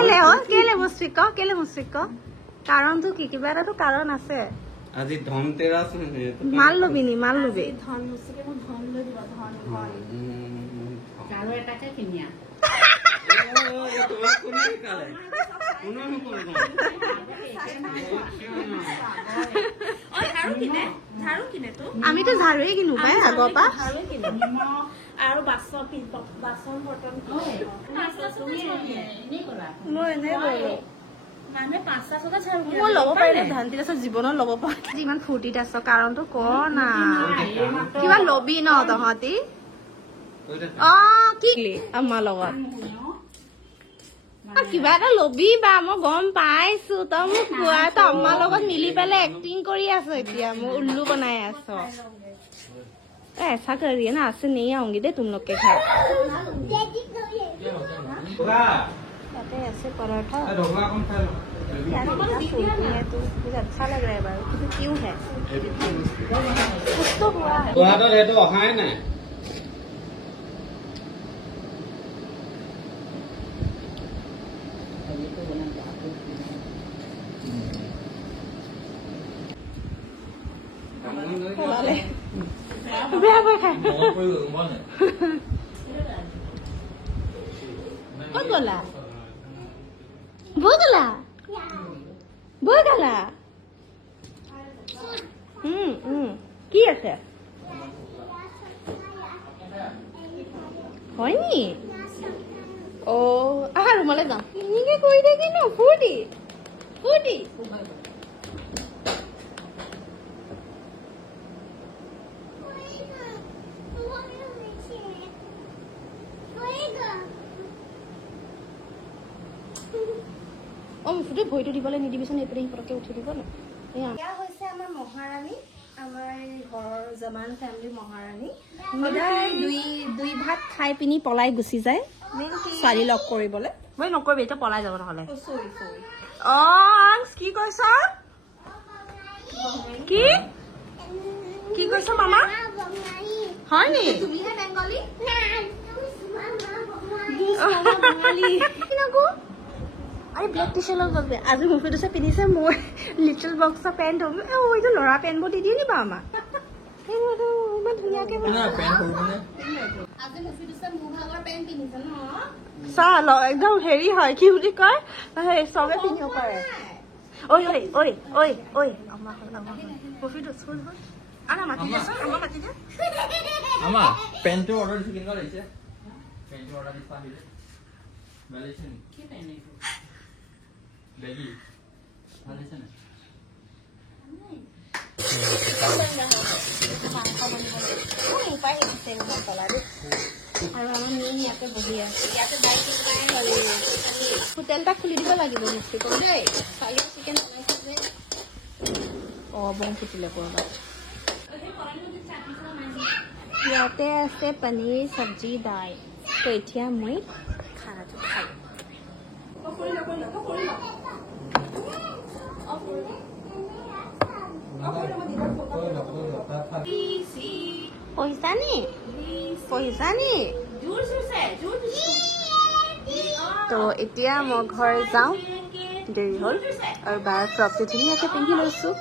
কেলে মুস্তিক কাৰণটো কি কিবা এটাতো কাৰণ আছে আজি ধনতেৰাস মাল লবি ধন মুস্তিকে মোক ধন লৈ দিব ধন কাৰো এটাকে কিনিয়া আমিতো ঝাৰুৱে কিনো পাই আগৰ পৰা আৰু বাচন বৰ্তন মই এনে বলো মানে 5টা 6টা ঝাৰু মই ল'ব পাৰিলে ধানতি আছে জীৱনত ল'ব পাৰি ইমান ফূৰ্তিত আছ কাৰণটো ক না কিবা লবি ন তহঁতি কি আমাৰ লগত কিবা এটা লবি বা মই গম পাইছো তই মোক কোৱা তই আমাৰ লগত মিলি পেলাই এক্টিং কৰি আছ এতিয়া মই উল্লু বনাই আছ ऐसा कर रही है ना आज से नहीं आऊंगी दे तुम लोग के घर ऐसे पराठा है तो मुझे अच्छा लग रहा है बाबू तो क्यों है कुछ तो हुआ है तो है ना বেয়া বেয়া খাই বগলা কি আছে হয়নি ও আহা ৰুমলৈ যাওঁ এনেকে কৰি থাকি ন ফূৰ্তি মুখতে ভৰিটো দিবলৈ নিদিবিচোন এইপিনে পটককৈ উঠি দিব ন এয়া হৈছে আমাৰ মহাৰাণী আমাৰ ঘৰৰ জমান ফেমিলি মহাৰাণী সদায় দুই ভাত খাই পিনি পলাই গুচি যায় ছোৱালী লগ কৰিবলৈ মই নকৰিবি এতিয়া পলাই যাব নহ'লে কি কৈছ কি কৈছ মামা হয় নি তুমিহে বেংগলী अरे ब्लैक टी शर्ट लगे आज मुफिद से पिन्हिसे मोर लिटिल बॉक्स पेंट हो ओइ तो लरा पेंट बो दिदि नि बामा ए मोर इमान धुनिया के ना पेंट हो ने आज मुफिद से मुभागर पेंट पिन्हिसे न सा ल एकदम हेरी है कि उडी कय हे सबे पिन्हियो पारे ओइ अम्मा मुफिद स्कूल हो आना माति दे अम्मा माति दे अम्मा पेंट ऑर्डर दिस किनका लैसे पेंट ऑर्डर दिस पाहिले भलेछन के पेंट बेगी भलेछन হোটেলটা খুলি দিব লাগিব মিষ্টিক দেই চাইও চিকেন বনাইছে বম ফুটিলে কৰবা ইয়াতে আছে পনীৰ সবজি দাল তো এতিয়া মই খানাটো খাই পইচানি তো এতিয়া মই ঘৰ যাওঁ দেৰি হ'ল আৰু বাৰ ফ্ৰকটো ধুনীয়াকৈ পিন্ধি লৈছোঁ